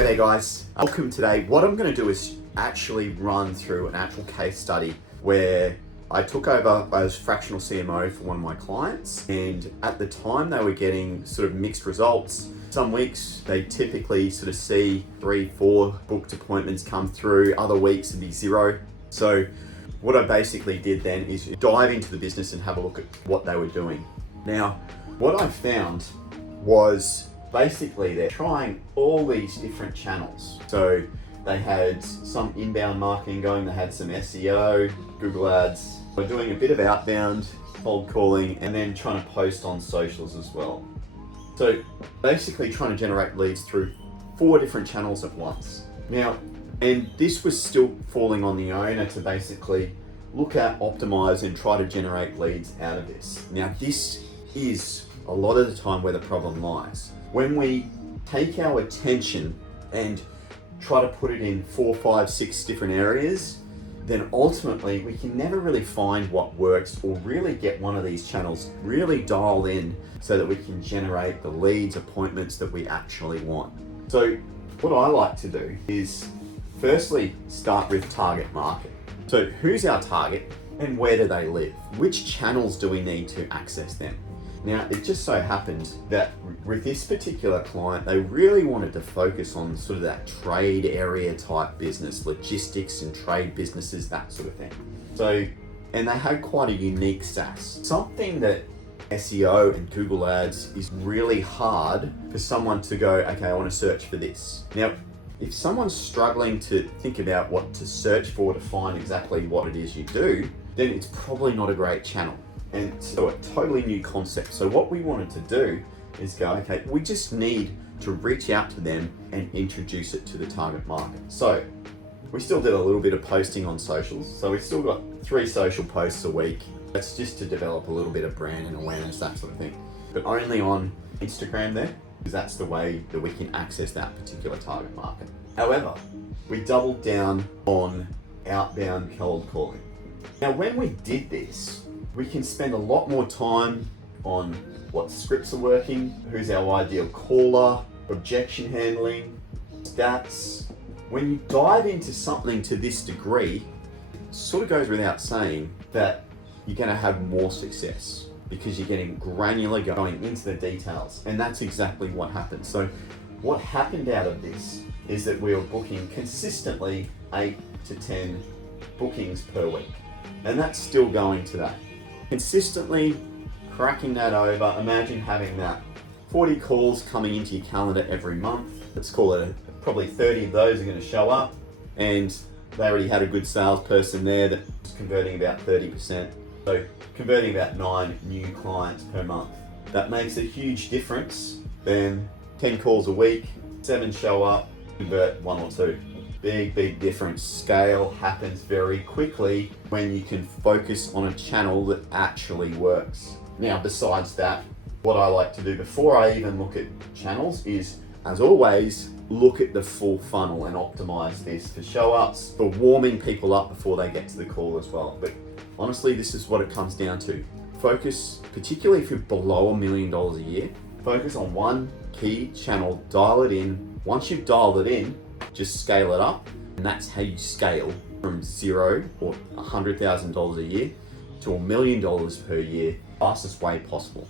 Hey there guys, welcome today. What I'm going to do is actually run through an actual case study where I took over as fractional CMO for one of my clients, and at the time they were getting sort of mixed results. Some weeks they typically sort of see 3-4 booked appointments come through, other weeks it'd be 0. So what I basically did then is dive into the business and have a look at what they were doing. Now, what I found was basically they're trying all these different channels. So they had some inbound marketing going, they had some SEO, Google Ads, they're doing a bit of outbound, cold calling, and then trying to post on socials as well. So basically trying to generate leads through 4 different channels at once. Now, and this was still falling on the owner to basically look at, optimize, and try to generate leads out of this. Now, this is a lot of the time where the problem lies. When we take our attention and try to put it in 4, 5, 6 different areas, then ultimately we can never really find what works or really get one of these channels really dialed in so that we can generate the leads, appointments that we actually want. So what I like to do is firstly start with target market. So who's our target and where do they live? Which channels do we need to access them? Now, it just so happened that with this particular client, they really wanted to focus on sort of that trade area type business, logistics and trade businesses, that sort of thing. So, and they had quite a unique SaaS. Something that SEO and Google Ads is really hard for someone to go, okay, I want to search for this. Now, if someone's struggling to think about what to search for to find exactly what it is you do, then it's probably not a great channel. And so a totally new concept. So what we wanted to do is go, okay, we just need to reach out to them and introduce it to the target market. So we still did a little bit of posting on socials. So we've still got 3 social posts a week. That's just to develop a little bit of brand and awareness, that sort of thing. But only on Instagram there, because that's the way that we can access that particular target market. However, we doubled down on outbound cold calling. Now, when we did this, we can spend a lot more time on what scripts are working, who's our ideal caller, objection handling, stats. When you dive into something to this degree, it sort of goes without saying that you're going to have more success because you're getting granular, going into the details. And that's exactly what happened. So what happened out of this is that we were booking consistently 8 to 10 bookings per week. And that's still going today. Consistently cracking that over. Imagine having that 40 calls coming into your calendar every month. Let's call it probably 30 of those are going to show up, and they already had a good salesperson there that was converting about 30%. So converting about 9 new clients per month. That makes a huge difference. Then 10 calls a week, 7 show up, convert 1 or 2. Big difference. Scale happens very quickly when you can focus on a channel that actually works. Now, besides that, what I like to do before I even look at channels is, as always, look at the full funnel and optimize this for show ups, for warming people up before they get to the call as well. But honestly, this is what it comes down to. Focus, particularly if you're below $1 million a year, focus on one key channel, dial it in. Once you've dialed it in, just scale it up, and that's how you scale from 0 or $100,000 a year to $1 million per year, fastest way possible.